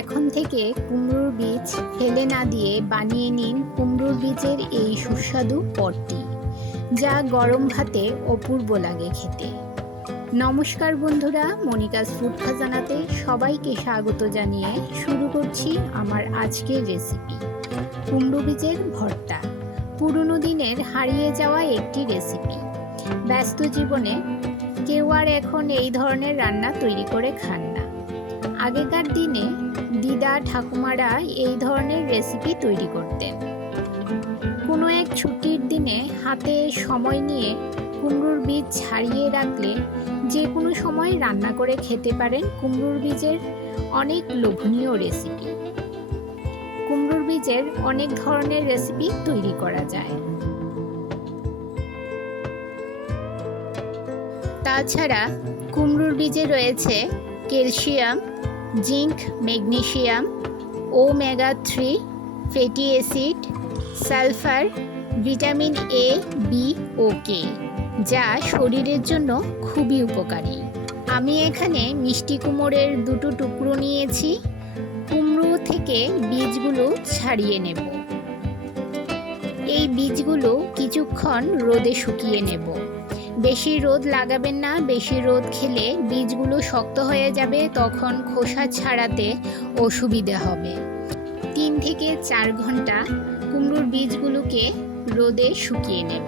এখন থেকে কুমড়োর বীজ ফেলে না দিয়ে বানিয়ে নিন কুমড়োর বীজের এই সুস্বাদু পদটি, যা গরম ভাতে অপূর্ব লাগে খেতে। নমস্কার বন্ধুরা, মনিকাস ফুড খাজানাতে সবাইকে স্বাগত জানিয়ে শুরু করছি আমার আজকের রেসিপি, কুমড়ো বীজের ভর্তা। পুরনো দিনের হারিয়ে যাওয়া একটি রেসিপি। ব্যস্ত জীবনে কেউ আর এখন এই ধরনের রান্না তৈরি করে খান না। আগেকার দিনে দিদা ঠাকুমারা এই ধরনের রেসিপি তৈরি করতেন। কোনো এক ছুটির দিনে হাতে সময় নিয়ে কুমড়োর বীজ ছাড়িয়ে রাখলে যে কোনো সময় রান্না করে খেতে পারেন কুমড়োর বীজের অনেক লোভনীয় রেসিপি। কুমড়োর বীজের অনেক ধরনের রেসিপি তৈরি করা যায়। তাছাড়া কুমড়োর বীজে রয়েছে calcium, zinc, magnesium, omega 3 fatty acid, sulphur, vitamin A, B ও কে, যা শরীরের জন্য খুবই উপকারী। আমি এখানে মিষ্টি কুমড়োর দুটো টুকরো নিয়েছি। কুমড়ো থেকে বীজগুলো ছাড়িয়ে নেব। এই বীজগুলো কিছুক্ষণ রোদে শুকিয়ে নেব। বেশি রোদ লাগাবেন না, বেশি রোদ খেলে বীজগুলো শক্ত হয়ে যাবে, তখন খোসা ছাড়াতে অসুবিধে হবে। 3 থেকে 4 ঘন্টা কুমড়োর বীজগুলোকে রোদে শুকিয়ে নেব।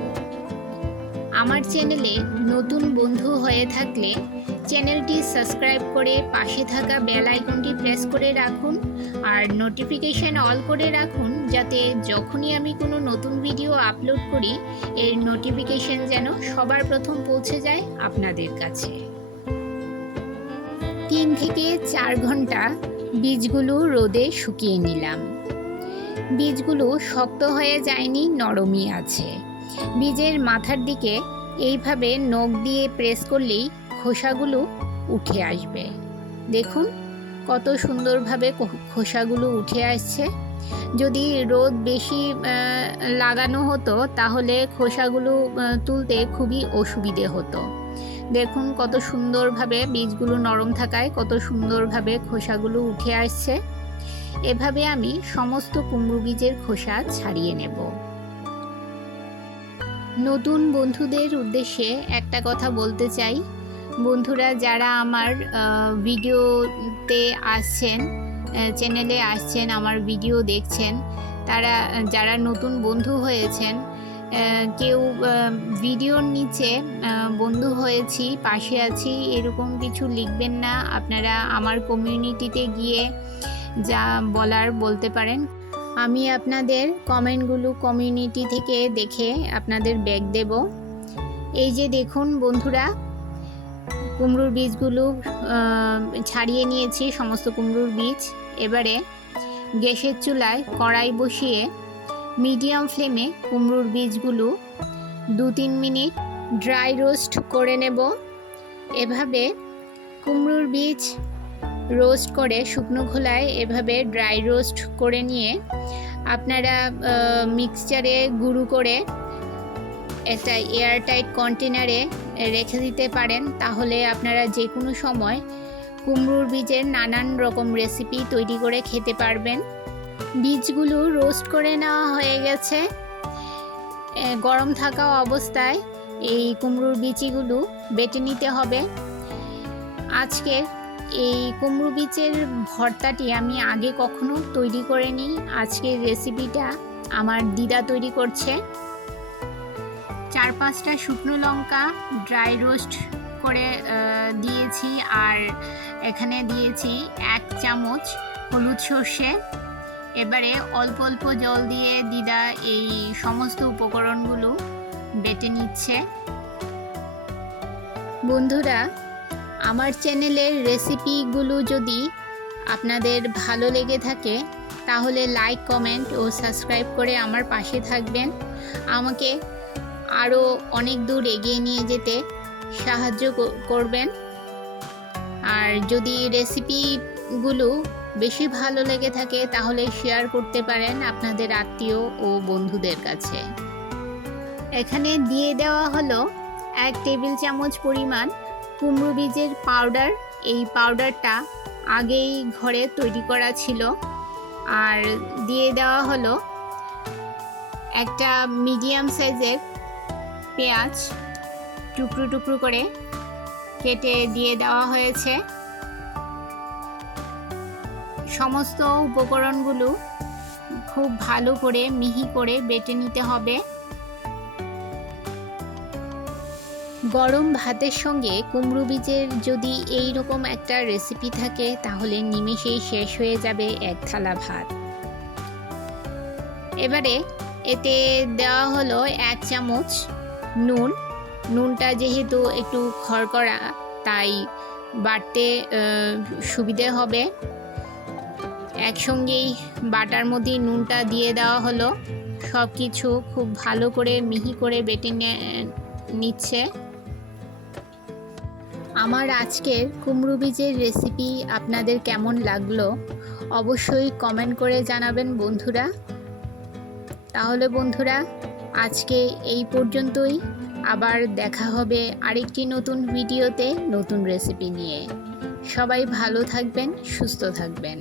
আমার চ্যানেলে নতুন বন্ধু হয়ে থাকলে চ্যানেলটি সাবস্ক্রাইব করে পাশে থাকা বেল আইকনটি প্রেস করে রাখুন আর নোটিফিকেশন অল করে রাখুন, যাতে যখনই আমি কোনো নতুন ভিডিও আপলোড করি এর নোটিফিকেশন যেন সবার প্রথম পৌঁছে যায় আপনাদের কাছে। 3 থেকে 4 ঘন্টা বীজগুলো রোদে শুকিয়ে নিলাম। বীজগুলো শক্ত হয়ে যায়নি, নরমই আছে। বীজের মাথার দিকে এইভাবে নখ দিয়ে প্রেস করলেই খোসাগুলো উঠে আসবে। দেখুন কত সুন্দরভাবে খোসাগুলো উঠে আসছে। যদি রোদ বেশি লাগানো হতো তাহলে খোসাগুলো তুলতে খুবই অসুবিধে হতো। দেখুন কত সুন্দরভাবে বীজগুলো নরম থাকায় কত সুন্দরভাবে খোসাগুলো উঠে আসছে। এভাবে আমি সমস্ত কুমড়ো বীজের খোসা ছাড়িয়ে নেব। নতুন বন্ধুদের উদ্দেশ্যে একটা কথা বলতে চাই। বন্ধুরা যারা আমার ভিডিওতে আসছেন, চ্যানেলে আসছেন, আমার ভিডিও দেখছেন, তারা যারা নতুন বন্ধু হয়েছেন, কেউ ভিডিওর নিচে বন্ধু হয়েছি, পাশে আছি এরকম কিছু লিখবেন না। আপনারা আমার কমিউনিটিতে গিয়ে যা বলার বলতে পারেন। আমি আপনাদের কমেন্টগুলো কমিউনিটি থেকে দেখে আপনাদের ব্যাক দেব। এই যে দেখুন বন্ধুরা, কুমড়োর বীজগুলো ছাড়িয়ে নিয়েছি, সমস্ত কুমড়োর বীজ। এবারে গ্যাসের চুলায় কড়াই বসিয়ে মিডিয়াম ফ্লেমে কুমড়োর বীজগুলো 2-3 মিনিট ড্রাই রোস্ট করে নেব। এভাবে কুমড়োর বীজ রোস্ট করে শুকনো খোলায় এভাবে ড্রাই রোস্ট করে নিয়ে আপনারা মিক্সচারে গুঁড়ো করে একটা এয়ারটাইট কন্টেনারে রেখে দিতে পারেন। তাহলে আপনারা যে কোনো সময় কুমড়োর বীজের নানান রকম রেসিপি তৈরি করে খেতে পারবেন। বীজগুলো রোস্ট করে নেওয়া হয়ে গেছে। গরম থাকা অবস্থায় এই কুমড়োর বীজগুলো বেটে নিতে হবে। আজকে এই কুমড়ো বীজের ভর্তাটি আমি আগে কখনো তৈরি করিনি। আজকের রেসিপিটা আমার দিদা তৈরি করছে। 4-5টা শুকনো লঙ্কা ড্রাই রোস্ট করে দিয়েছি, আর এখানে দিয়েছি 1 চামচ হলুদ সর্ষে। এবারে অল্প অল্প জল দিয়ে দিদা এই সমস্ত উপকরণগুলো বেটে নিচ্ছে। বন্ধুরা, আমার চ্যানেলের রেসিপিগুলো যদি আপনাদের ভালো লেগে থাকে তাহলে লাইক, কমেন্ট ও সাবস্ক্রাইব করে আমার পাশে থাকবেন। আমাকে আরও অনেক দূর এগিয়ে নিয়ে যেতে সাহায্য করবেন। আর যদি রেসিপিগুলো বেশি ভালো লেগে থাকে তাহলে শেয়ার করতে পারেন আপনাদের আত্মীয় ও বন্ধুদের কাছে। এখানে দিয়ে দেওয়া হলো 1 টেবিল চামচ পরিমাণ কুমড়ো বীজের পাউডার। এই পাউডারটা আগেই ঘরে তৈরি করা ছিল। আর দিয়ে দেওয়া হলো একটা মিডিয়াম সাইজের পেঁয়াজ, টুকরো টুকরো করে কেটে দিয়ে দেওয়া হয়েছে। সমস্ত উপকরণগুলো খুব ভালো করে মিহি করে বেটে নিতে হবে। গরম ভাতের সঙ্গে কুমড়ো বীজের যদি এই রকম একটা রেসিপি থাকে তাহলে নিমেষেই শেষ হয়ে যাবে এক থালা ভাত। এবারে এতে দেওয়া হলো 1 চামচ নুন। নুনটা যেহেতু একটু খড়খড়া তাই বাটতে সুবিধে হবে। একসঙ্গেই বাটার মধ্যে নুনটা দিয়ে দেওয়া হলো। সব কিছু খুব ভালো করে মিহি করে বেটে নিচ্ছে। আমার আজকের কুমড়ো বীজের রেসিপি আপনাদের কেমন লাগলো অবশ্যই কমেন্ট করে জানাবেন বন্ধুরা। তাহলে বন্ধুরা আজকে এই পর্যন্তই। আবার দেখা হবে আরেকটি নতুন ভিডিওতে নতুন রেসিপি নিয়ে। সবাই ভালো থাকবেন, সুস্থ থাকবেন।